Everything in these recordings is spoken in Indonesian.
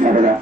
Saudara.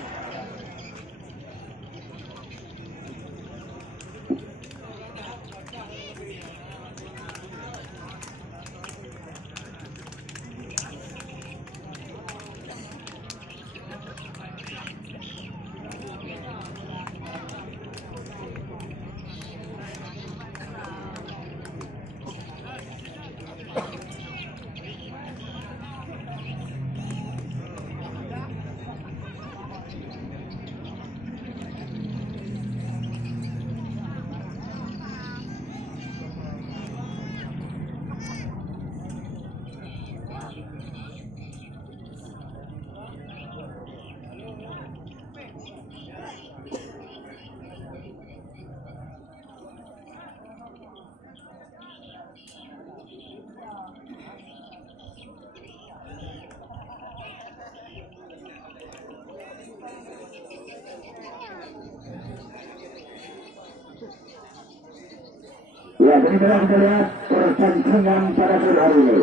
Ya, jadi kita lihat pertandingan pada sore hari ini.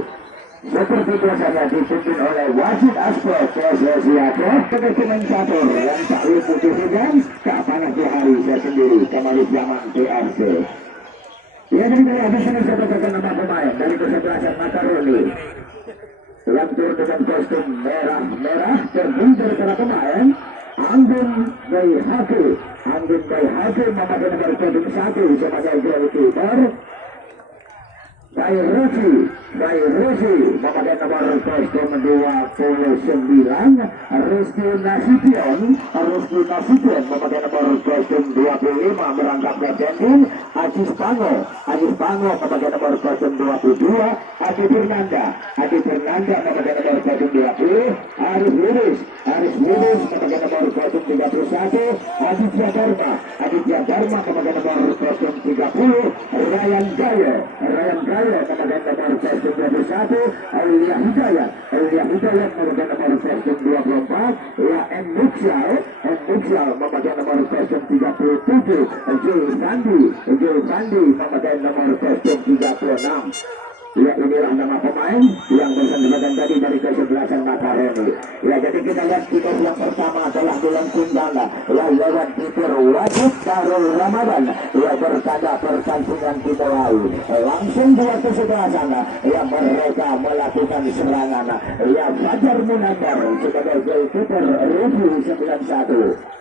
Seperti biasanya dipimpin oleh wasit aspek PSSI Aceh, komentator yang tak putih hujan, tak panas di hari saya sendiri, kembali zaman PRC. Ya, jadi kita lihat di sini saya berkata nama pemain dari kesebelasan Makaroni. Yang turun dengan kostum merah-merah, terdiri dari para pemain. Anggun Bayhaqi memakai nomor punggung 1 sebagai goalkeeper. Bayrusi memakai nomor kostum 29. Rizky Nasution memakai nomor kostum 25 merangkap captain. Aziz Pango memakai nomor kostum 22. Adi Fernanda memakai nomor kostum 20. Aris Lulus memakai nomor kostum 31. Aditya Dharma memakai nomor kostum 30. Ryan Gaya memakai nomor kostum 21. Aulia Hidayat memakai nomor kostum 24. Ya M. Muksal memakai nomor kostum 37. Joe Sandi memakai nomor kostum 36. Ya, inilah nama pemain yang bersandingan tadi dari kesebelasan Makaroni. Ya, jadi kita lihat kiper yang pertama telah dilangsungkan ya lewat kiper Wajib Darul Ramadan. Ya, bertanda pertandingan kita lalu langsung dua kesebelasan ya mereka melakukan serangan. Ya, Fajar Munandar sebagai kiper Review 91.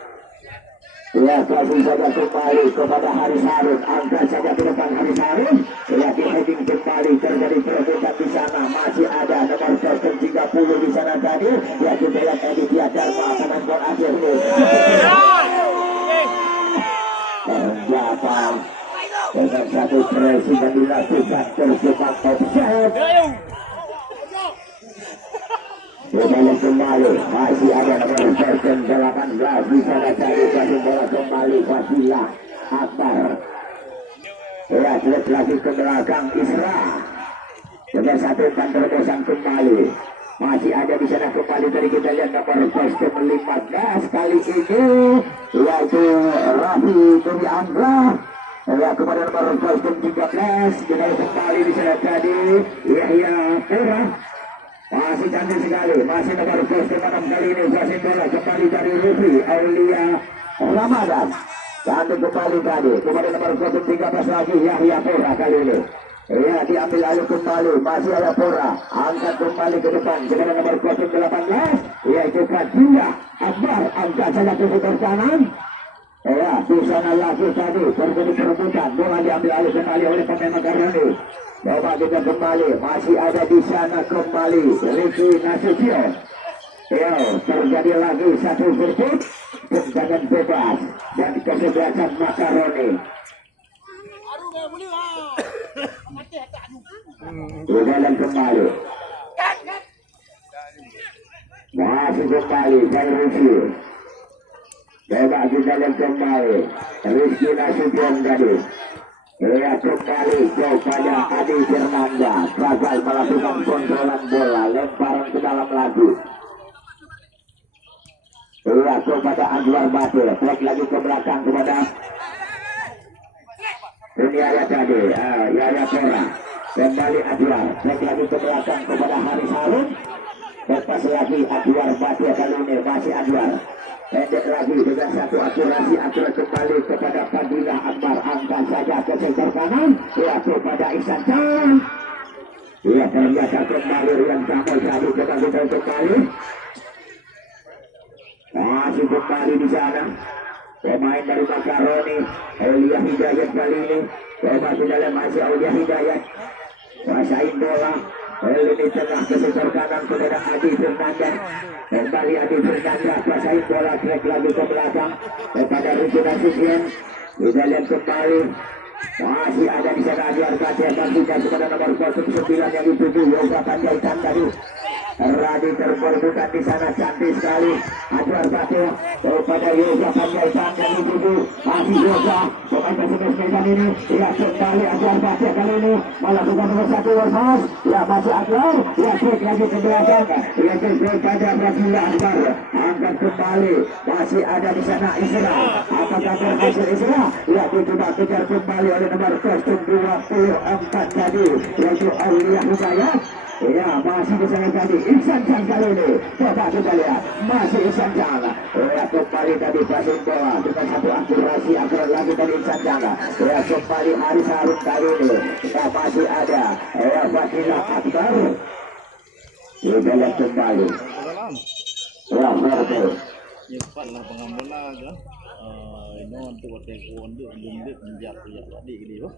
Ya, kasih saja kembali kepada Haris Harun, angkat saja ke depan Haris Harun. Ya, di heading kembali terjadi perebutan di sana, masih ada nomor kostum 30 di sana tadi. Ya, kita lihat Aditya Dharma kanan gol Aceh ini. Penjapan dengan satu tracing yang dilakukan terjebak offside. Kembali masih ada nomor kostum 18 di sana tadi, kasih bola kembali Fasilah Akbar. Ya, terus lagi ke belakang Isra dengan satu terobosan kembali. Masih ada di sana kembali dari kita lihat nomor kostum 15 kali ini yaitu Rafi Duri Andra. Ya, kepada nomor kostum 13 kita kembali di sana tadi Yahya Pura. Masih cantik sekali, masih nomor kostum 6 kali ini kasih bola kembali dari Rufi Aulia Ramadan. Cantik kembali tadi kepada nomor kostum 13 lagi Yahya Pura kali ini. Ya, diambil alih kembali, masih ada Pura, angkat kembali ke depan kepada nomor kostum 18 yaitu Fadila Akbar, angkat saja ke sebelah kanan. Ya, di sana lagi tadi terjadi perebutan, bola diambil alih kembali oleh pemain Makaroni. Coba kita kembali, masih ada di sana kembali Ricky Nasution. Ya, terjadi lagi satu bertut, tendangan bebas dan kesebelasan Makaroni. Jalan kembali, masih kembali Fairusi. Coba kita lihat kembali Rizky Nasution tadi. Ya, kembali kepada Adi Fernanda, gagal melakukan kontrolan bola, lemparan ke dalam lagi. Ya, kepada Anwar Batil, flek lagi ke belakang kepada ini ada tadi, Yahya Pura. Kembali Adwar, baik lagi ke belakang kepada Haris Harun. Lepas lagi Adwar Batia kali ini masih Adwar. Pendek lagi dengan satu akurasi Adwar kembali kepada Fadilah Akbar, angkat saja ke sektor kanan. Ya kepada Ihsan Can. Ya ternyata kembali Rian Kamil tadi kembali. Masih kembali di sana. Pemain dari Makaroni, Aulia Hidayat kali ini. Coba sudah masih Aulia Hidayat. Kuasain bola. Ini tengah ke sektor kanan kepada Adi Fernandes. Kembali Adi Fernandes kuasain bola, trek lagi ke belakang kepada Riki Nasution. Kita lihat kembali. Masih ada di sana Adwar Batia kasihkan kepada nomor 09 yang dituju Yoga Panjaitan tadi. Radi terberbukan di sana, cantik sekali Adwar Batia kepada Yoga Panjaitan yang dituju masih Yoga pemain pesimis Medan ini. Ya kembali Adwar Batia kali ini melakukan nomor 1 versus ya masih Adwar. Ya trek lagi ke belakang. Ya kepada Fadilah Akbar, angkat kembali masih ada di sana Isra. Apakah berhasil Isra? Ya dicoba kejar kembali oleh nomor 24 tadi yaitu Aulia Hidayat. Ya masih di sana tadi Ihsan Can kali ini. Coba kita lihat masih Ihsan Can. Ya kembali tadi pasang bola dengan satu akurasi akurat lagi dari Ihsan Can. Ya kembali Haris Harun kali ini. Ya masih ada ya Fadilah Akbar. Kita lihat kembali. Ya Ferde. Cepat lah pengambola kan. Ini untuk waktu untuk lembut menjak tadi gitu.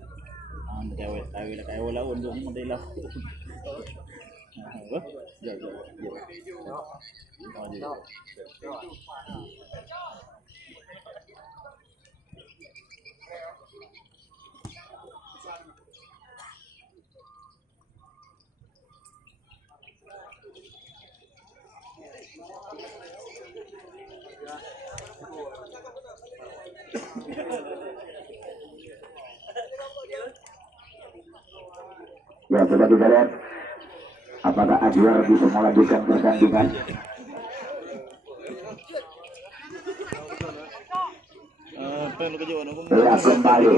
Cewek kayak wala untuk model lah. Ya. Ya coba kita lihat apakah Adwar bisa melanjutkan pertandingan. Ya kembali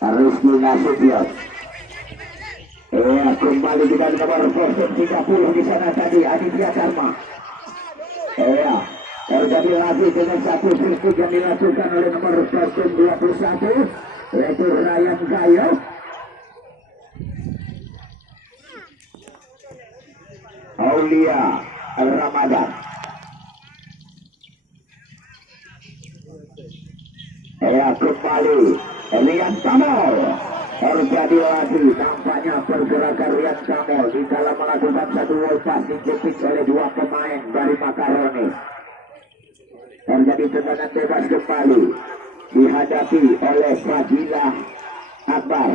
Rizky Nasution. Ya kembali dengan nomor 30 di sana tadi Aditya Dharma. Ya terjadi lagi dengan satu free yang dilakukan oleh nomor 21 yaitu Ryan Gayo. Aulia Ramadan. Ya kembali Rian Kamil. Terjadi lagi tampaknya pergerakan Rian Kamil di dalam melakukan satu lepas dijepit oleh dua pemain dari Makaroni. Terjadi tendangan bebas kembali dihadapi oleh Fadilah Akbar.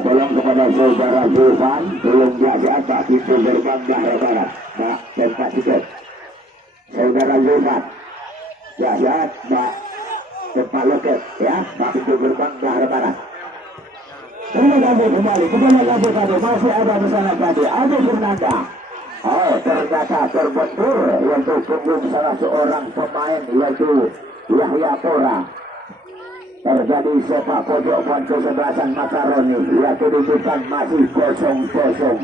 Tolong kepada saudara Zulfan, tolong jaga Pak pintu gerbang Bahaya Barat, Pak dan Pak Tiket. Saudara Zulfan, jaga Pak tempat loket, ya, Pak pintu gerbang Bahaya Barat. Kembali tadi, masih ada di sana tadi, ada Fernanda. Oh, ternyata terbentur, yaitu punggung salah seorang pemain, yaitu Yahya Pora. Terjadi sepak pojokan kesebelasan Makaroni. Ya kedudukan masih 0-0.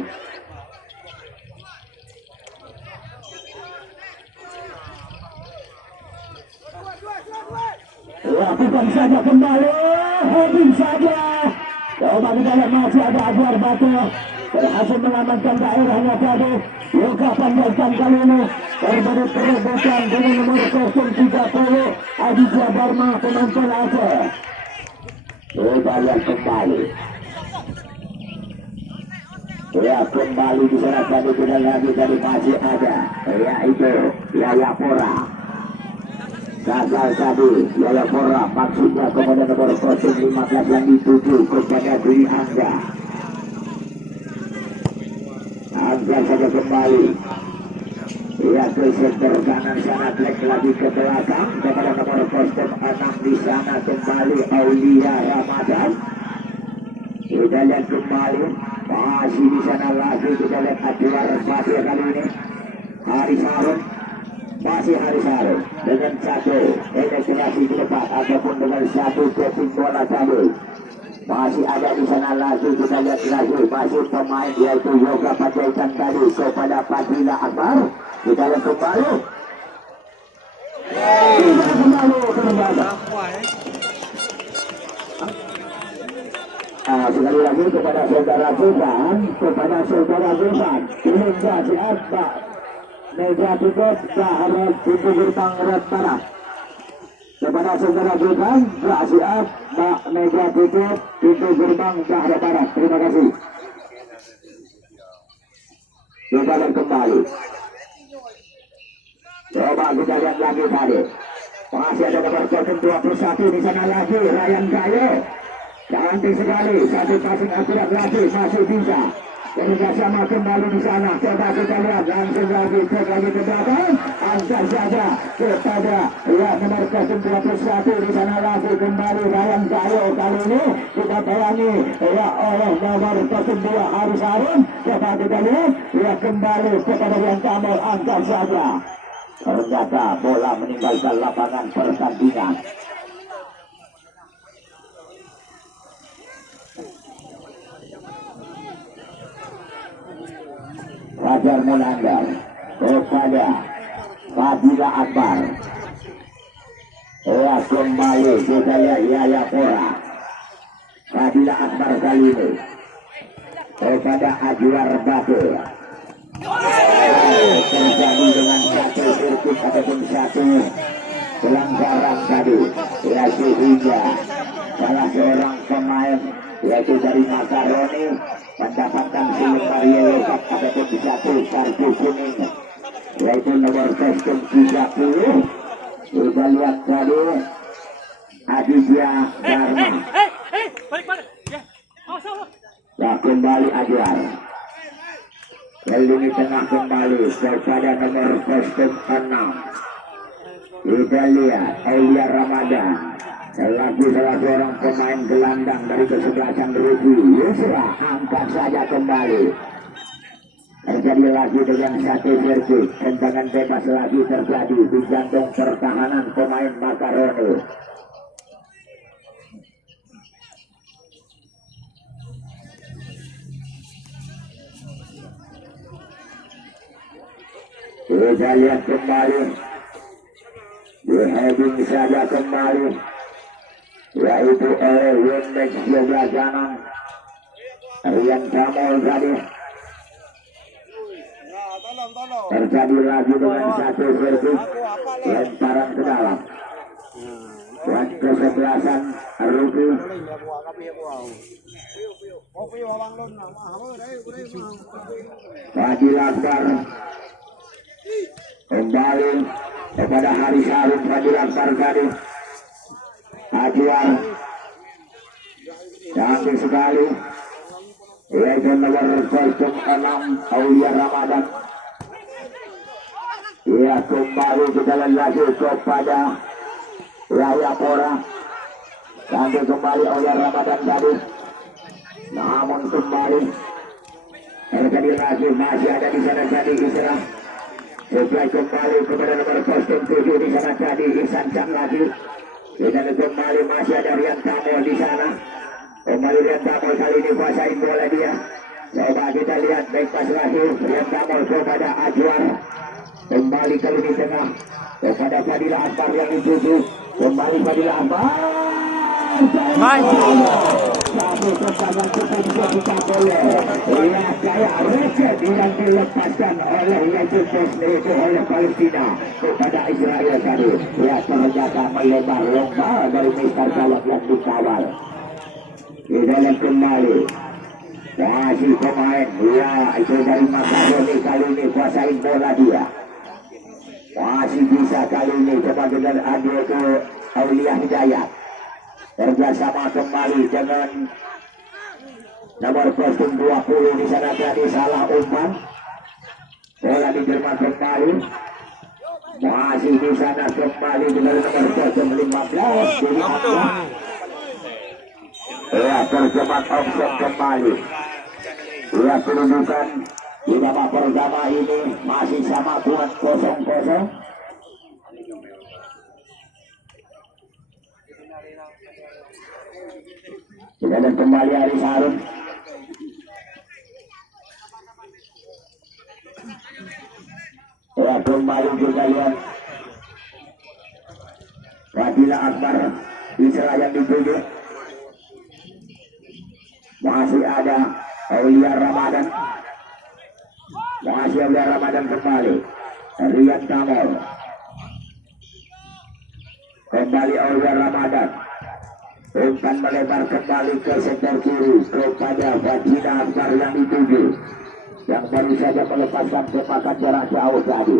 Lakukan saja kembali, heading saja. Coba kita lihat masih ada Adwar Batia berhasil mengamankan daerahnya tadi. Yoga Panjaitan kali ini terjadi perebutan dengan nomor 030 Aditya Dharma penonton Aceh. Kita lihat kembali. Ya kembali di sana tadi tidak lagi dari masih ada yaitu Yahya Pora. Gagal tadi Yahya Pora maksudnya kepada nomor 015 yang dituju kepada Dwi Angga. Angga saja kembali. Ya ke sektor kanan sana, trek lagi ke belakang kepada nomor 06 di sana kembali Aulia Ramadan. Kita lihat kembali masih di sana lagi, kita lihat Adwar Batia kali ini Haris Harun masih Haris Harun dengan satu integrasi ke depan ataupun dengan satu passing bola tadi. Masih ada di sana lagi, kita lihat lagi masih pemain yaitu Yoga Panjaitan tadi kepada Fadila Akbar. Kita lihat kembali. Kita kembali sekali lagi kepada saudara Sultan, ini siap Pak negatif Baharat pintu gerbang red barat. Kepada saudara Sultan, siap Pak negatif pintu gerbang Baharat barat. Terima kasih. Kita lihat kembali. Coba kita lihat lagi tadi. Masih ada nomor 21 di sana lagi Ryan Gayo. Cantik sekali, satu passing akurat lagi masih bisa. Kerjasama kembali di sana. Coba kita lihat langsung lagi cek lagi ke belakang. Angkat saja kepada nomor 21 di sana lagi kembali Ryan Gayo. Kali ini kita bayangi oleh nomor 02 Haris Harun. Coba kita lihat kembali kepada Rian Kamil. Angkat saja. Ternyata bola meninggalkan lapangan pertandingan. Fajar Munandar kepada Fadila Akbar. Kembali kita lihat Yaya Pora. Fadila Akbar kali ini kepada Ajwar Batu. Terjadi dengan satu sirkuit ataupun satu pelanggaran tadi, sehingga salah seorang pemain yaitu dari Makaroni mendapatkan selembar yellow card ataupun satu kartu kuning, yaitu nomor kostum 30. Kita lihat tadi Aditya Dharma. Kembali Ajwar. Lini tengah kembali kepada nomor kostum 6. Kita lihat Aulia Ramadan selaku salah seorang pemain gelandang dari kesebelasan Ruki Yusra. Angkat saja kembali. Terjadi lagi dengan satu sirkuit. Tendangan bebas lagi terjadi di jantung pertahanan pemain Makaroni. Kita lihat kembali. Heading saja kembali, yaitu oleh Windex sebelah kanan Rian Kamil tadi. Terjadi lagi dengan satu sirkuit lemparan ke dalam dan kesebelasan Ruki. Fadil Akbar kembali kepada Haris Harun. Fadil Akbar tadi Ajwar cantik sekali, yaitu nomor kostum 6 Aulia Ramadan. Ya, kembali kita lagi kepada Yaya Pora. Cantik kembali Aulia Ramadan tadi, namun kembali terjadi lagi masih ada di sana jadi Isra. Setelah kembali kepada nomor kostum 7 di sana tadi Ihsan Chan lagi. Dan kembali masih ada Rian Kamil di sana. Kembali Rian Kamil kali ini kuasain bola dia. Coba kita lihat baik pas lagi Rian Kamil kepada Ajwar. Kembali ke lini tengah kepada Fadila Akbar yang dituju. Kembali Fadila Akbar. Satu tendangan cukup bisa boleh. Ya, kayak recet yang dilepaskan oleh yaitu itu oleh Palestina kepada Israel tadi. Ya, ternyata melebar lomba dari Mister Galak yang dikawal. Di dalam kembali masih pemain, ya itu dari Makaroni kali ini kuasain bola dia. Masih bisa kali ini coba dengan Adi ke Aulia Hidayat. Kerjasama kembali dengan nomor kostum 20 di sana tadi salah umpan. Bola diterima kembali. Masih di sana kembali dengan nomor kostum 15 di atas. Ya, terjebak offset kembali. Ya, kedudukan di babak pertama ini masih sama kuat 0-0. Dan kembali Aris Harun. Ya, kembali juga lihat Fadila Akbar Isra yang dituju. Masih ada Aulia Ramadan. Masih Aulia Ramadan kembali. Riyad Kamal. Kembali Aulia Ramadan. Umpan melebar kembali ke sektor kiri kepada Fadila Akbar yang dituju. Yang baru saja melepaskan sepakat jarak jauh tadi.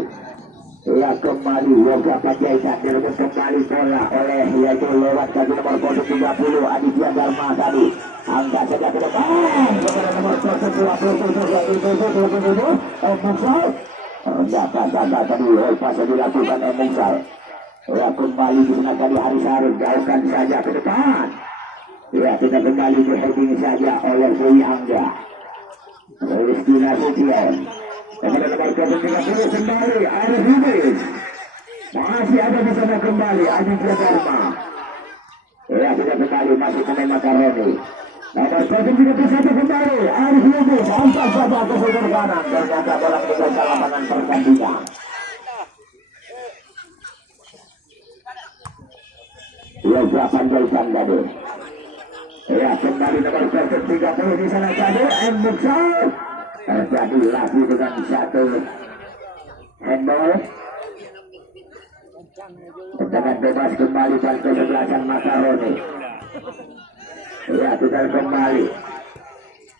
Ya, kembali Yoga Panjaitan direbut kembali bola oleh yaitu lewat kaki nomor 30 Aditya Dharma tadi. Angkat saja ke depan kepada nomor 27 Muksal. Gagal tadi lepas dilakukan Muksal. Ya, kembali digunakan di Haris Harun, jauhkan saja ke depan. Ya, kita kembali di heading saja oleh Dewi Angga. Rizky Nasution. Kepada nomor 30 kembali Arif Lubis. Masih ada di sana kembali Aditya Dharma. Ya, kita kembali masih pemain Makaroni. Nomor 31 kembali Arif Lubis. Angkat saja ke sudut kanan. Ternyata bola meninggalkan lapangan pertandingan. Yoga Panjaitan tadi. Ya, kembali nomor 30 di sana tadi Muksal. Terjadi lagi dengan satu handball. Tendangan bebas kembali dan kesebelasan Makaroni. Ya, kita kembali.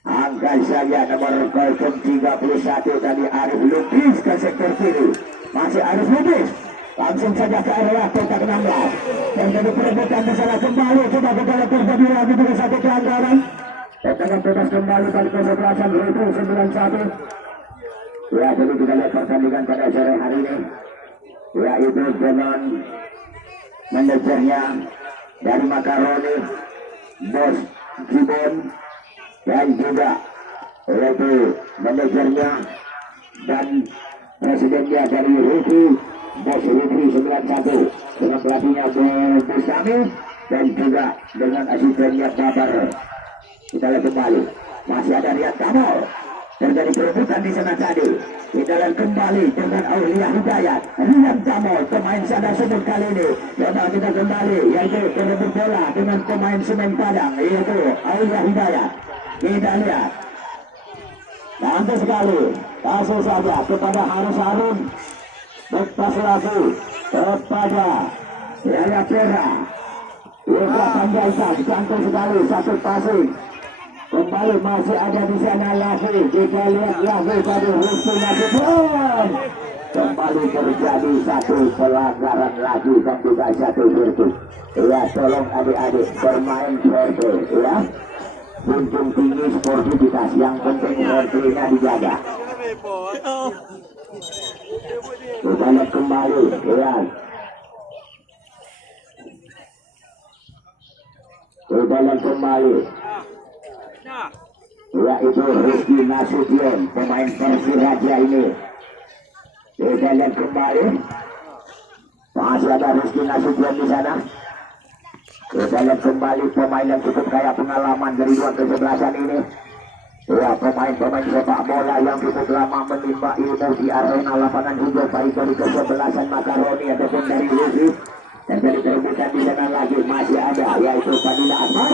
Angkat saja nomor 31 tadi Arif Lubis ke sektor kiri. Masih Arif Lubis. Langsung saja ke area kotak 16. Terjadi perebutan di sana kembali. Kita kembali terjadi lagi dengan satu pelanggaran. Tendangan bebas kembali pada kesebelasan Rutu 91. Ya, jadi kita lihat pertandingan pada sore hari ini. Ya, itu dengan manajernya dari Makaroni, Bos Gibon, dan juga yaitu manajernya dan presidennya dari Rutu, Bos Rutu 91, dengan pelatihnya Bos Sami, dan juga dengan asistennya Babar. Kita lihat kembali, masih ada Riyad Kamal. Terjadi perebutan di sana tadi. Kita lihat kembali dengan Aulia Hidayat. Riyad Kamal, pemain sadar sebut kali ini. Coba kita kembali, yaitu perebut bola dengan pemain Semen Padang, yaitu Aulia Hidayat. Kita lihat. Nanti sekali, langsung saja kepada Haris Harun. Lepas lagi kepada Yaya Pera. Yoga Panjaitan, cantik sekali, satu passing. Kembali masih ada di sana lagi. Kita lihat lagi tadi Rizky Nasution. Kembali terjadi satu pelanggaran lagi dan juga satu virtus. Ya, tolong adik-adik bermain fair play, ya. Junjung tinggi sportivitas, yang penting fair play-nya dijaga. Kita lihat kembali, ya. Kita lihat kembali. Yaitu Rizky Nasution, pemain Persiraja ini. Kita lihat kembali. Masih ada Rizky Nasution di sana. Kita lihat kembali pemain yang cukup kaya pengalaman dari dua kesebelasan ini. Ya, pemain-pemain sepak bola yang cukup lama menimba ilmu di arena lapangan hijau, baik dari kesebelasan Makaroni ataupun dari Rusi. Dan dari perebutan di sana lagi masih ada, yaitu Fadila Akbar.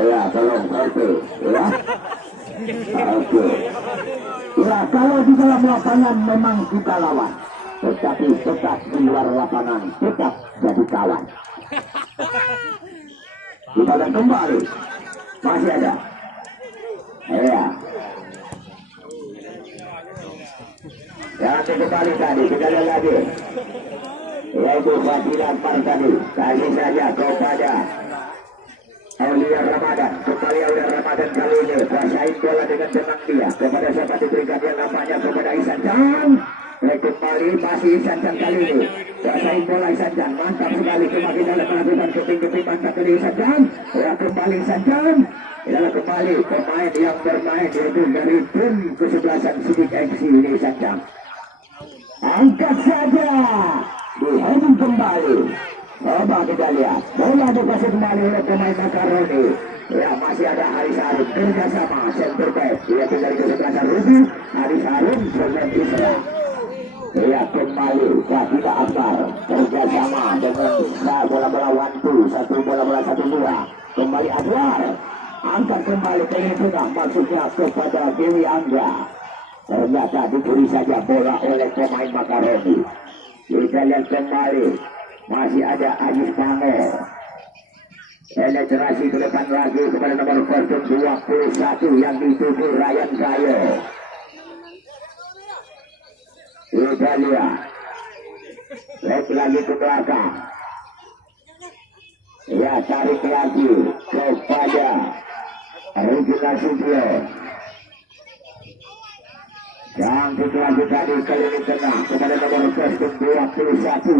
Ya, tolong oke, ya. Oke. Ya, kalau di dalam lapangan memang kita lawan, tetapi tetap di luar lapangan tetap jadi kawan. Kita lihat kembali, masih ada. Ya. Ya, kembali tadi, kita lihat lagi. Yaitu Fadila Akbar tadi, kasih saja kepada Aulia Ramadan. Kembali Aulia Ramadan kali ini kuasain bola dengan tenang dia. Kepada siapa diberikan yang namanya kepada Ihsan Can. Kembali masih Ihsan Can kali ini. Kuasain bola Ihsan Can. Mantap sekali. Cuma kita lakukan keping-keping mantap dari Ihsan Can. Ya, kembali Ihsan Can. Inilah kembali pemain yang bermain yaitu dari tim kesebelasan Sidik FC ini Ihsan Can. Angkat saja. Diheading kembali. Coba kita lihat, bola dikasih kembali oleh pemain Makaroni. Ya masih ada Haris Harun kerjasama center back. Ia tinggal ke sebelah Ruby. Haris Harun dengan Isra. Ya kembali Wafika Akbar kerjasama dengan bola-bola wantu. Satu bola-bola 1-2. Kembali Adwar. Angkat kembali ke tengah maksudnya kepada Dewi Angga. Ternyata dicuri saja bola oleh pemain Makaroni. Kita lihat kembali masih ada Ajis Pango. Penetrasi ke depan lagi kepada nomor 21 yang dituju Ryan Kayo. Kita lihat lagi ke belakang. Ya tarik lagi kepada Regina Sution. Cantik lagi tadi keliling tengah kepada nomor 21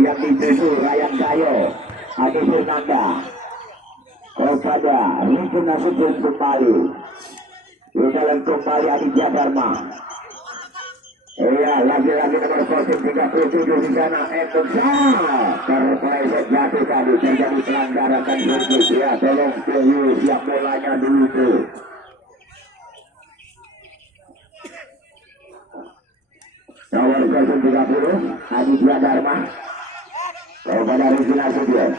yang dituju Ryan Kayo. Adi Fernanda kepada Regina Sution kembali. Di dalam kembali Aditya Dharma. Iya, lagi-lagi nomor 37 di sana. Terpeleset jatuh tadi terjadi pelanggaran dan berikut. Ya, tolong tunggu siap bolanya dulu tuh. Nomor 30 Aditya Dharma kepada Regina Sution.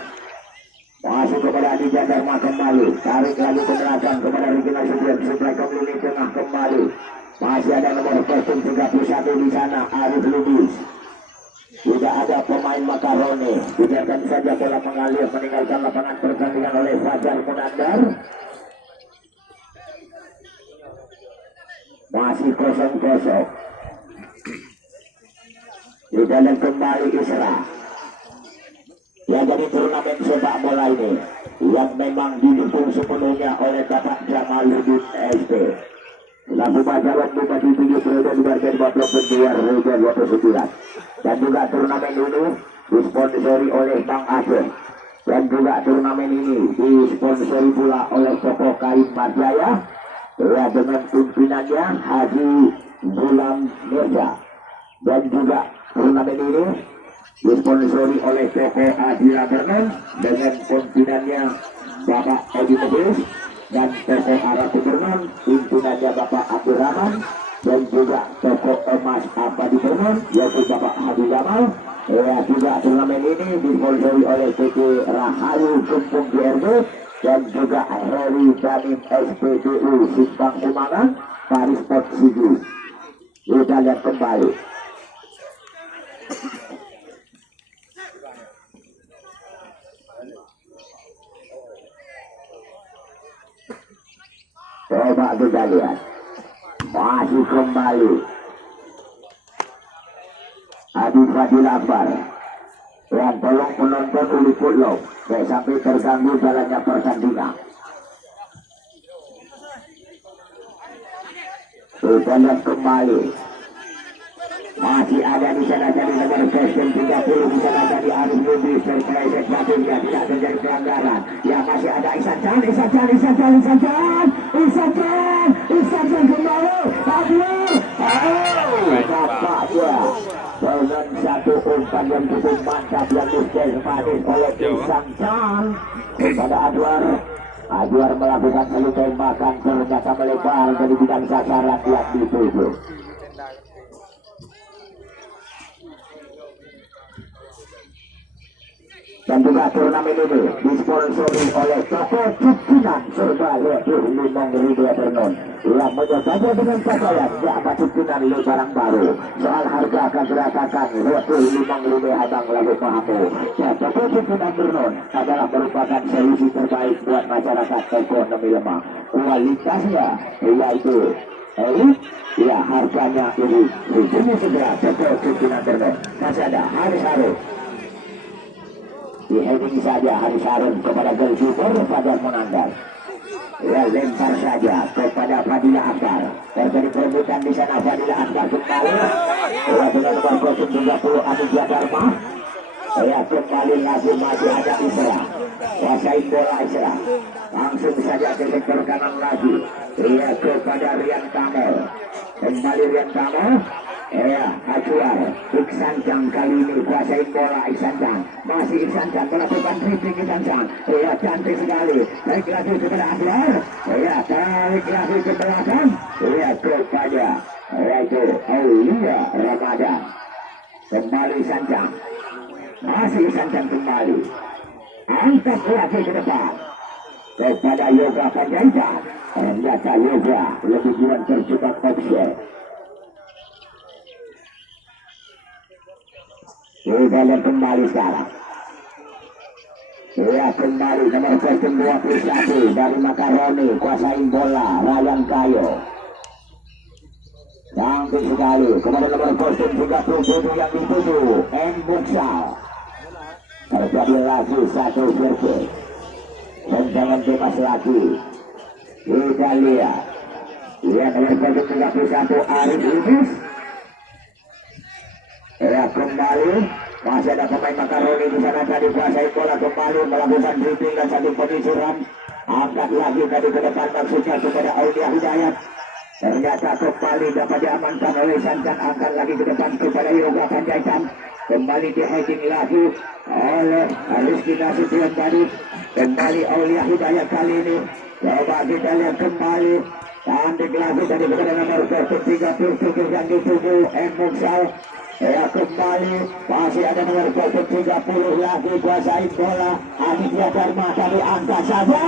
Masuk kepada Aditya Dharma kembali. Tarik lagi ke belakang kepada Regina Sution. Suplai ke lini tengah kembali. Masih ada nomor 31 di sana Arif Lubis. Tidak ada pemain Makaroni. Biarkan saja bola mengalir meninggalkan lapangan pertandingan oleh Fajar Munandar. Masih 0-0. Di dalam kembali Isra. Ya, jadi turnamen sepak bola ini yang memang didukung sepenuhnya oleh Bapak Jamaluddin SP. Lalu Pacaran Bupati 7 periode di Bargen Bapak Penjuar Region 29. Dan juga turnamen ini disponsori oleh Bang Aceh. Dan juga turnamen ini disponsori pula oleh Toko Kain Marjaya. Ya, dengan pimpinannya Haji Bulan Mirza. Dan juga turnamen ini disponsori oleh Toko Adila Bernon dengan pimpinannya Bapak Edi Mubis. Dan Toko Aratu Bernon pimpinannya Bapak Abdul Rahman. Dan juga Toko Emas Abadi Bernon yaitu Bapak Hadi Jamal. Ya, juga turnamen ini disponsori oleh PT Rahayu Kumpung GRD. Dan juga Heri Danim SPBU Simpang Kumangan Paris Sport Sigi. Kita lihat kembali. Coba kita lihat. Masih kembali Adi Fadil Akbar. Dan tolong penonton uliput lo jangan sampai terganggu jalannya pertandingan. Kita lihat kembali. Masih ada di sana jadi nomor 30 di sana jadi Arif Lubis terpeleset jatuhnya tidak terjadi pelanggaran. Ya, masih ada Ihsan Can kembali. Tampaknya dengan satu umpan yang cukup mantap yang dimanis oleh Ihsan Can kepada Adwar. Adwar melakukan satu tembakan ternyata melebar dari bidang sasaran yang dituju. Dan juga turnamen ini disponsori oleh Toko Cipinang serba Leduh Limong Ridho Bernon yang menyatakan dengan pakaian Jabat Cipinang Le barang baru. Soal harga akan diratakan Leduh Limong Ridho Abang Lalu Mahamu. Ya, Toko Cipinang Bernon adalah merupakan solusi terbaik buat masyarakat ekonomi lemah. Kualitasnya yaitu elit, ya harganya ini. Ini segera Toko Cipinang Bernon. Masih ada Haris Harun. Di heading saja Haris Harun kepada goalkeeper Fajar Munandar. Ya, lempar saja kepada Fadila Akbar. Terjadi perebutan di sana. Fadila Akbar kembali. Ya, dengan nomor 30 Aditya Dharma. Ya, kembali lagi masih ada Isra. Kuasain bola Isra. Langsung saja ke sektor kanan lagi. Ya, kepada Rian Kamel. Kembali Rian Kamel. Ya, Acuar, Iksan Chang kali ini kuasai bola Iksan Chang. Masih Iksan Chang melakukan dribbling Iksan Chang. Ya, cantik sekali. Tarik lagi kepada Acuar. Ya, tarik lagi ke belakang. Ya, kepada Raja Aulia Ramadan. Kembali Iksan Chang. Masih Iksan Chang kembali. Angkat lagi ke depan. Kepada Yoga Panjaitan. Ternyata Yoga lebih kurang terjebak offside. Kita lihat kembali sekarang. Ya, kembali nomor punggung 21 dari Makaroni, kuasain bola Ryan Kayo. Cantik sekali kepada nomor punggung 37 yang dituju M. Buksal. Terjadi lagi satu versi. Tendangan bebas lagi. Kita lihat. Ya, nomor punggung 31 Arif Ibis. Ya, kembali masih ada pemain Makaroni di sana tadi kuasai bola kembali melakukan dribbling dan satu penyisiran. Angkat lagi tadi ke depan maksudnya kepada Aulia Hidayat. Ternyata kembali dapat diamankan oleh Sancan. Angkat lagi ke depan kepada Yoga Panjaitan. Kembali di heading lagi oleh Rizky Nasution tadi. Kembali Aulia Hidayat kali ini. Coba kita lihat kembali. Cantik lagi tadi kepada nomor 37 yang dituju M. Muksal. Ya, kembali masih ada nomor 30 lagi kuasai bola Aditya Dharma tadi angkat saja.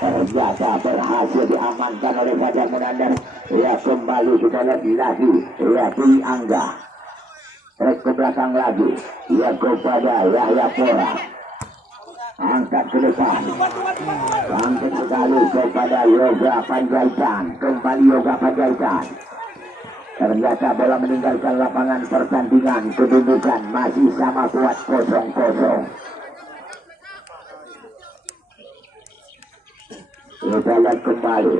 Ternyata berhasil diamankan oleh Fajar Munandar. Ya, kembali kita lihat lagi. Ya, Dwi Angga. Terus ke belakang lagi. Ya, kepada Yahya Pora. Angkat ke depan. Cantik sekali kepada Yoga Panjaitan. Kembali Yoga Panjaitan. Ternyata bola meninggalkan lapangan pertandingan. Kedudukan masih sama kuat 0-0. Kita lihat kembali.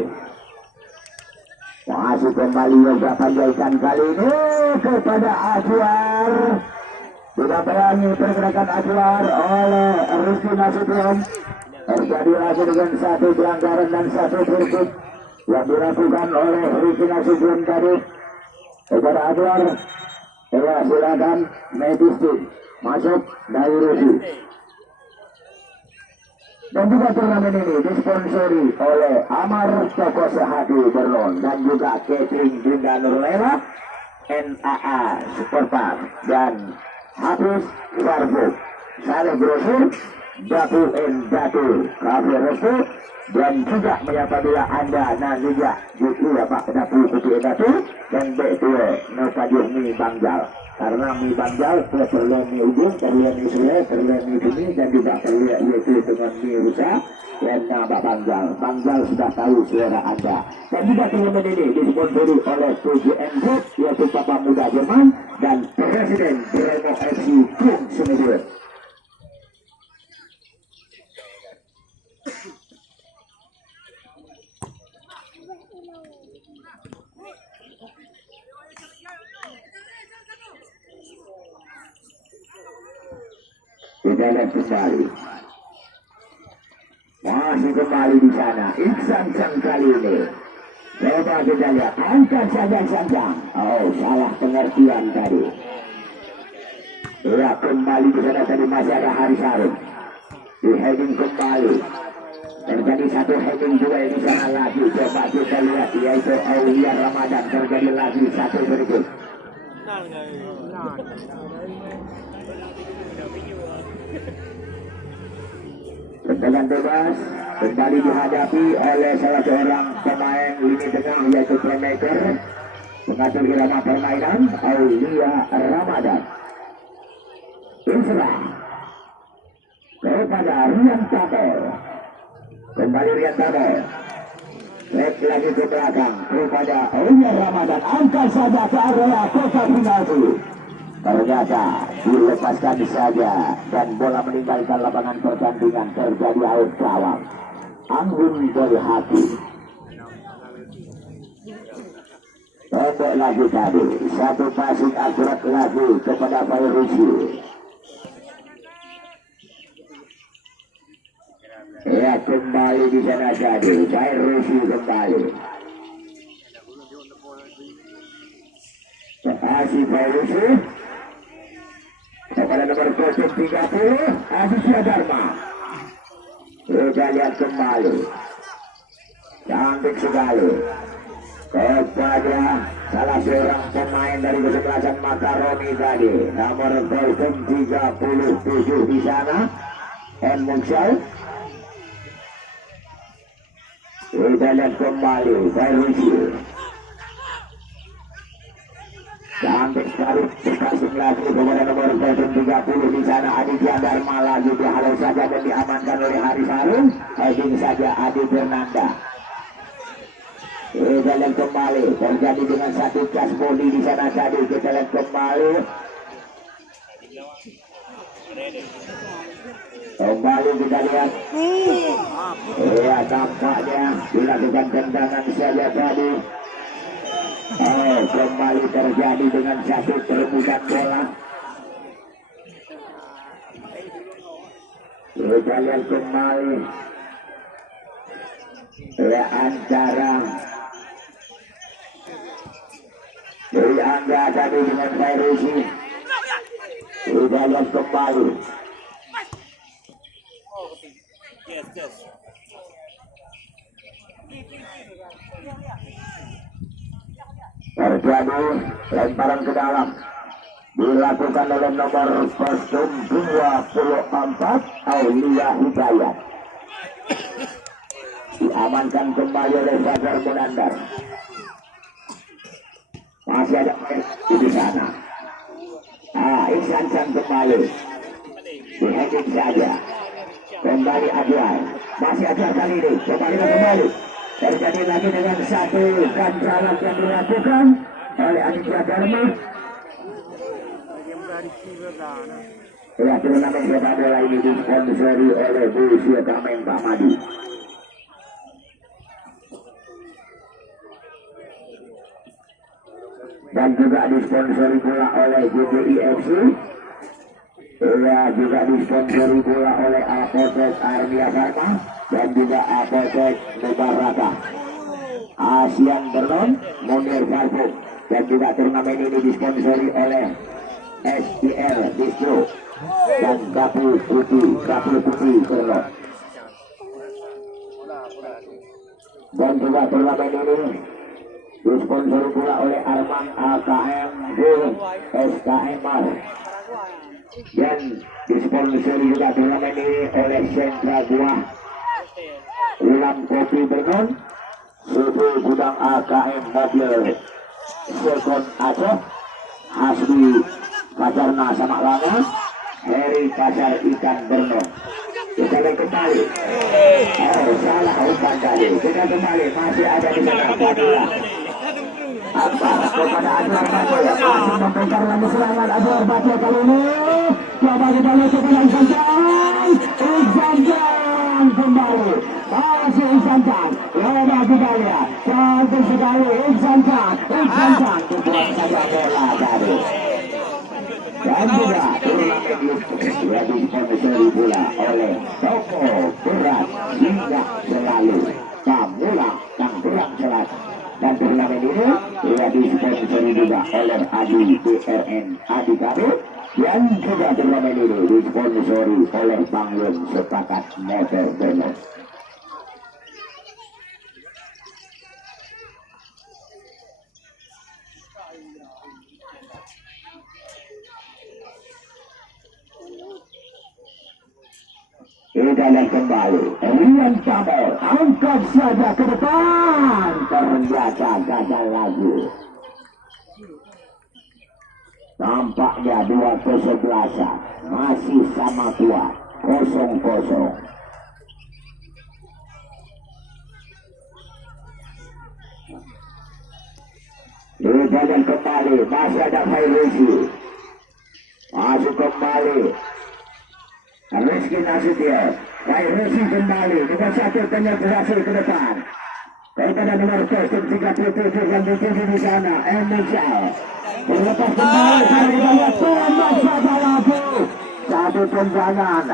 Masih kembali Yoga Panjaitan kali ini kepada Acuar. Tidak berani pergerakan Acuar oleh Rizky Nasution. Terjadi lagi dengan satu pelanggaran dan satu free yang dilakukan oleh Rizky Nasution tadi. Kepada Acuar. Ya, silakan Medistin masuk dari Rusi. Dan juga turnamen ini disponsori oleh Amar Toko Sehati Berlon dan juga Catering Dinda Nurlela, NAA Superpark dan Hafiz Sarbuk, Saleh Brosur, Datu Datu Cafe Resto, dan juga menyapa bila Anda nantinya justru Pak Datu Kutu Datu dan Betul Nopadio Mi Bangjal. Karena Mi Bangjal perlu Mi Ubung, perlu Mi Sule, perlu Mi Bumi, dan juga perlu yaitu dengan Mi Rusa dan Pak Bangjal. Bangjal sudah tahu selera Anda. Dan juga turnamen ini disponsori oleh 7M Group, yaitu Papa Muda Jerman dan Presiden Bremo FC Kum Sumedure. Kita lihat kembali. Masih kembali di sana. Iksan Chang kali ini. Coba kita lihat. Angkat saja Iksan Chang. Oh, salah pengertian tadi. Ya, kembali di sana tadi masih ada Haris Harun. Di heading kembali. Terjadi satu heading juga di sana lagi. Coba kita lihat. Yaitu Aulia Ramadan. Terjadi lagi satu berikut. Tendangan bebas kembali dihadapi oleh salah seorang pemain lini tengah yaitu playmaker mengatur irama permainan Aulia Ramadan. Inserah kepada Rian Tabel. Kembali Rian Tabel. Lek lagi ke belakang kepada Aulia Ramadan. Angkat saja ke area kotak penalti. Ternyata dilepaskan saja dan bola meninggalkan lapangan pertandingan. Terjadi out gawang. Anggun dari hati. Pendek lagi tadi. Satu passing akurat lagi kepada Fairusi. Ya, kembali di sana tadi. Fairusi kembali. Kasih Paulusi kepada nomor 30 Aditya Dharma. Kita lihat kembali, cantik sekali kepada salah seorang pemain dari kesebelasan Makaroni tadi, nomor 37 di sana, N. Muksal. Kita lihat kembali Paulusi. Cantik sekali berpassing lagi kepada nomor 30 di sana Aditya Dharma, lagi dihalau saja dan diamankan oleh Haris Harun. Heading saja Adi Fernanda. Kita lihat kembali terjadi dengan satu cas body di sana tadi. Kita lihat kembali. Kembali kita lihat. Ya, tampaknya dilakukan tendangan saja tadi. Oh, kembali terjadi dengan satu perebutan bola. Kita lihat kembali ya, antara dari Angga tadi dengan Fairusi. Kita lihat kembali. Terjadi lemparan ke dalam dilakukan oleh nomor kostum 24 Aulia Hidayat. Diamankan kembali oleh Fajar Munandar. Masih ada di sana. Iksan kembali diheading saja. Kembali Adwai. Masih ada kali ini. Kembali. Terjadi lagi dengan satu ganjalan yang dilakukan oleh Aditya Dharma. Ya, turnamen sepak bola ini disponsori oleh Busia Tamen Pak Madi. Dan juga disponsori pula oleh GPI FC. Ya, juga disponsori pula oleh Apotek Armia Pharma dan juga Apotek Mubaraka. Asian Bernon, Munir Parfum, dan juga turnamen ini disponsori oleh SIL Distro dan Kapu Putih Bernon. Dan juga turnamen ini disponsori pula oleh Arman AKM Gulung SKMR. Dan disponsori juga turnamen ini oleh Sentra Buah Ulam Kopi Bernon, Suku Gudang AKM Mobil Sekon Aceh, Hasbi Kacarna Samaklanga, Heri Pasar Ikan Bernon. Kita kembali. Salah umpan tadi. Kita kembali, masih ada di sana Fadila. Kepada Adwar Baco, masih membongkar lagi serangan Adwar Baco kali ini. Coba kita lihat kepada Iksan kembali. Masih Iksan. Coba kita lihat. Cantik sekali Iksan. Dibuat saja bola tadi. Dan juga turnamen itu disponsori pula oleh toko beras hingga selalu Kamula Tanggerang Selatan. Dan turnamen ini disponsori juga oleh Adi BRN Adi Kabe. Dan juga turnamen ini disponsori oleh Bangun Sepakat Motor Bernon. Kita lihat kembali Rian Camel angkat saja ke depan, ternyata gagal lagi. Tampaknya dua kesebelasan masih sama kuat, 0-0. Kita lihat kembali, masih ada Fairusi. Masuk kembali Rizky Nasution. Fairusi kembali dengan satu penetrasi ke depan kepada nomor kostum 37 yang dituju di sana, Emil. Berlepas kembali, kita lihat tembak saja lagi. Satu tendangan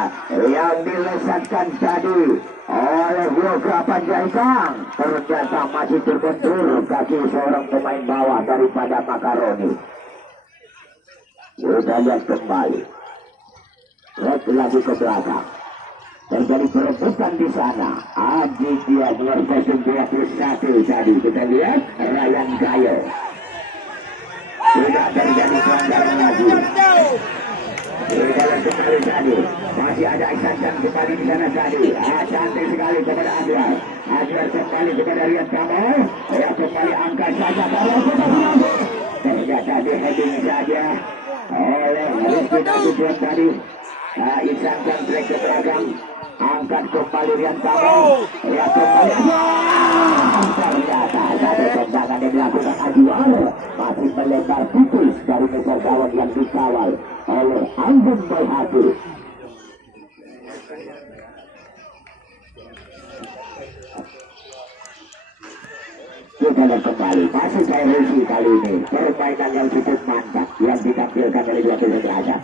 yang dilesatkan tadi oleh Yoga Panjaitan, ternyata masih terbentur kaki seorang pemain bawah daripada Makaroni. Kita lihat kembali. Red lagi ke belakang. Terjadi perebutan di sana. Aditya nomor 21 tadi. Kita lihat Ryan Gayo. Tidak terjadi pelanggaran lagi. Jalan kembali tadi. Masih ada Isan kembali di sana tadi. Cantik sekali kepada Adwar. Adwar kembali kepada Rian Kamal. Ya kembali angkat saja. Ternyata di heading saja oleh Rizky Nasution tadi. Isan track ke belakang. Angkat kembali Rian Kamal. Ya kembali ternyata satu tendangan yang dilakukan Adwar masih melebar putus dari meter gawang yang dikawal oleh Anggun Bayhati. Kita lihat kembali masih Rusi kali ini permainan yang cukup mantap yang ditampilkan oleh dua tim beragam.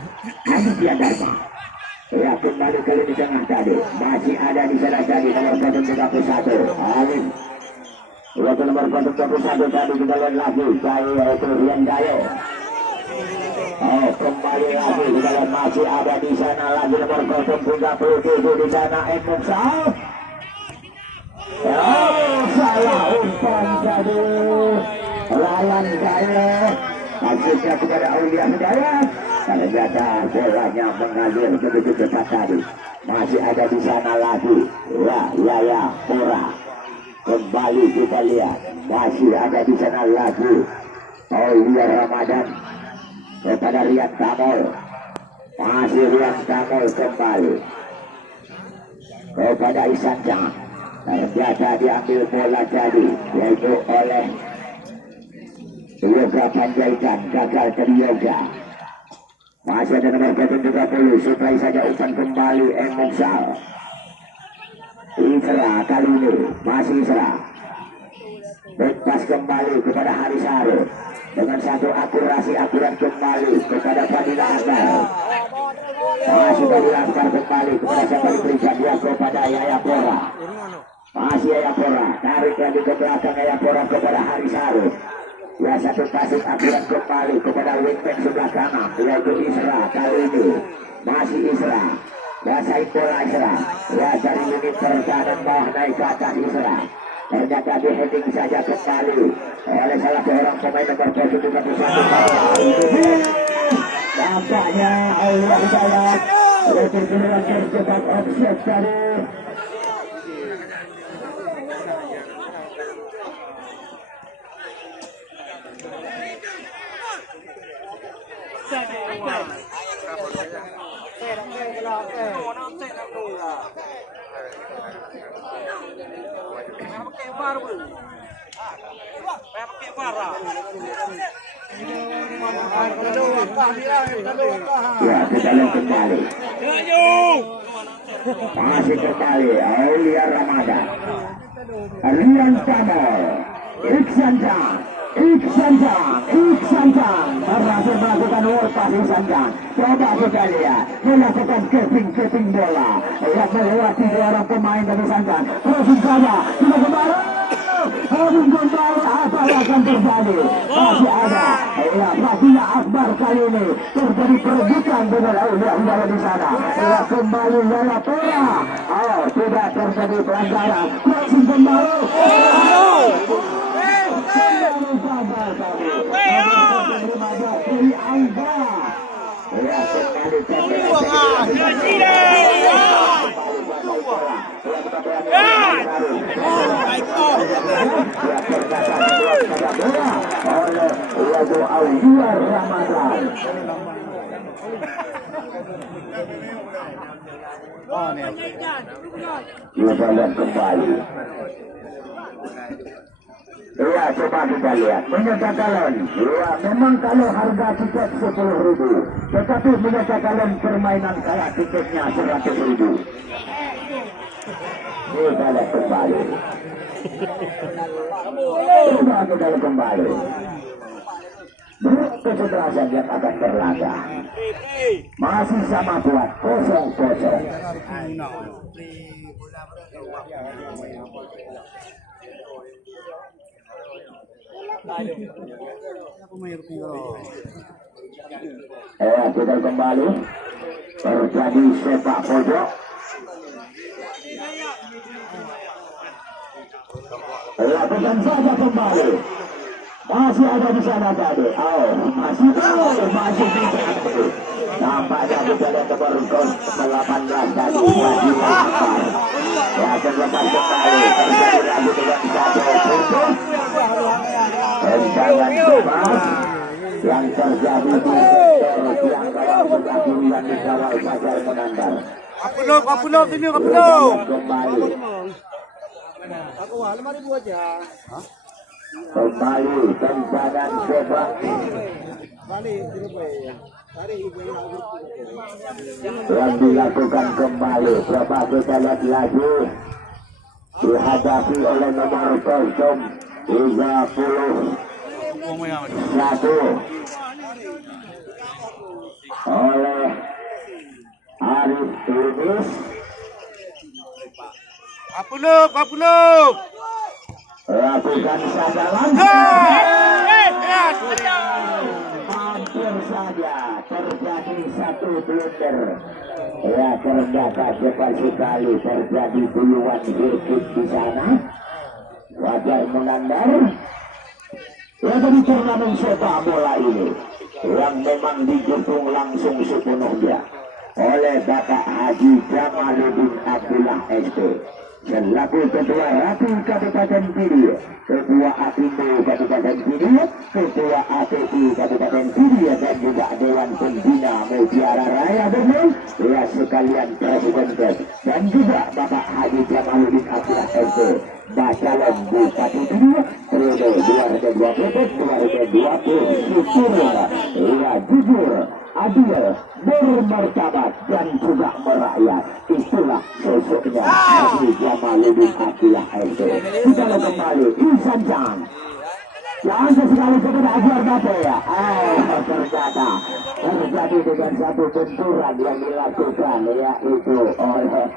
Aditya Dharma ya kembali kali di tengah tadi masih ada di sana tadi nomor 31 Alif. Waktu nomor 21 tadi kita lihat lagi yaitu Rian Gayo. Kembali lagi kita lihat masih ada di sana lagi nomor 37 di sana Emungsal. Salah umpan tadi Ryan Gayo. Hasilnya kepada Aulia Hidayat. Ternyata bolanya mengalir begitu cepat tadi. Masih ada di sana lagi Yaya Pura. Kembali kita lihat masih ada di sana lagi Aulia Ramadan kepada Rian Kamal. Masih Rian Kamal kembali kepada Isan Jang. Ternyata diambil bola tadi yaitu oleh Yoga Panjaitan. Gagal dari Yoga. Masih ada nomor 30. Supaya saja umpan kembali Emungsal. Isra kali ini masih Isra. Bebas kembali kepada Harisaru dengan satu akurat kembali kepada Fadila Akbar. Masih Fadila Akbar kembali kepada siapa diberikan dia kepada Yaya Pora. Masih Yaya Pora tarik lagi ke belakang Yaya Pora kepada Harisaru. Ya satu pasif akurat kembali kepada wingback sebelah kanan yaitu Isra kali ini masih Isra. Basahin bola Isra. Ya dari unit pertahanan bawah naik ke atas Isra. Ternyata di heading saja kembali oleh salah seorang pemain nomor 21. Nampaknya Allah Hidayat berkejuran terjebak offset tadi. Ya, kita lihat kembali. Masih kembali Aulia Ramadan. Rian Kamal. Iksan Jang berhasil melakukan warpas Iksan Jang. Coba kita lihat melakukan keping bola yang melewati dua orang pemain dari Iksan Jang. Terus saja sudah kembali apa yang akan terjadi? Masih ada Fadila Akbar kali ini terjadi perebutan dengan Aulia Hidayat di sana. Kembali Yaya Pura. Tidak terjadi pelanggaran. Masih kembali. Kita lihat kembali. Ya, coba kita lihat menyata galon. Ya, memang kalau harga tiket 10.000, tetapi menyata galon permainan kalah tiketnya 100.000. Kita lihat kembali. Coba kita lihat kembali. Kesederhanasan yang akan berlaga. Masih sama kuat 0-0. Kita kembali terjadi sepak pojok. Lakukan saja kembali. Masih ada di sana tadi. Masih masih di nampaknya bisa lihat nomor 18 tadi masih lapar. Ya, terlepas kembali terjadi lagi dengan satu putus. Tendangan bebas yang terjadi di sektor yang dalam sebelah kiri yang dikawal Fajar Menandar. Kapulog ini kapulog. Kembali. Aku 5.000 aja. Kembali tendangan bebas. Balik dulu ya. Yang dilakukan kembali. Coba kita lihat lagi. Dihadapi oleh nomor 31 oleh Arif Yunus. Kapulog. Lakukan saja langsung. Hampir saja terjadi satu blunder. Ya, ternyata cepat sekali terjadi duluan sedikit di sana. Fajar Menandar. Ya, dari turnamen sepak bola ini yang memang didukung langsung sepenuhnya oleh Bapak Haji Jamaluddin Abdullah SP selaku Ketua Rapi Kabupaten Pidi, Ketua APINDO Kabupaten Pidi, Ketua API Kabupaten Pidi, dan juga Dewan Pembina Mutiara Raya Bernil, ya sekalian Presiden Kes, dan juga Bapak Haji Jamaluddin Abdullah SP, Bacalon Bupati Pidi, periode 2020-2020, syukurnya, ya jujur, adil, bermartabat, dan juga merakyat. Itulah sosoknya Haji Jamaluddin Abdullah SP. Kita kembali Ihsan Jan. Jangan sesekali kepada ajar kata ya. Ternyata terjadi dengan satu benturan yang dilakukan yaitu oleh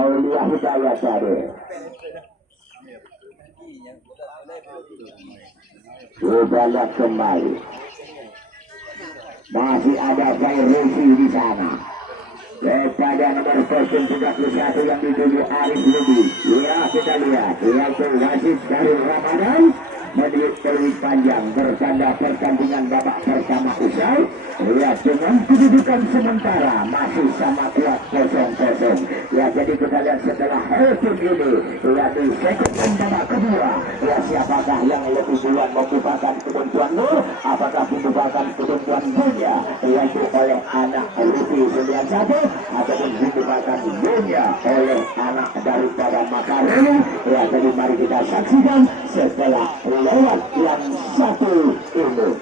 Aulia Hidayat tadi. Kita lihat kembali. Masih ada Fairuzi di sana. Kepada nomor 31 yang dituju Arif Ludi. Ya, kita lihat. Yaitu wasit dari Ramadan. Menit peluit panjang bertanda pertandingan babak pertama usai. Ya, dengan kedudukan sementara masih sama kuat 0-0. Ya, jadi kita lihat setelah Helton ini, ya di second babak kedua, ya siapakah yang lebih duluan membukakan kebuntuan Nur? Apakah membukakan kebuntuan dunia yaitu oleh anak Lupi 91 ataupun membukakan dunia oleh anak daripada Makaroni? Ya, jadi mari kita saksikan setelah lewat yang satu ini.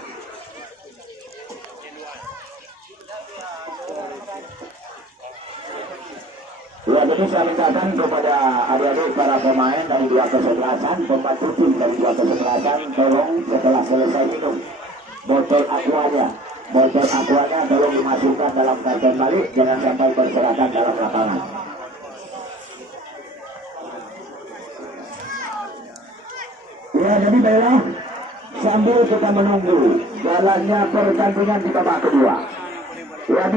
Ya, jadi saya mintakan kepada adik-adik para pemain dari dua kesebelasan, pembantu tim dari dua kesebelasan, tolong setelah selesai minum botol aquanya tolong dimasukkan dalam karton balik, jangan sampai berserakan dalam lapangan. Ya, jadi baiklah, sambil kita menunggu jalannya pertandingan di babak kedua. Ya,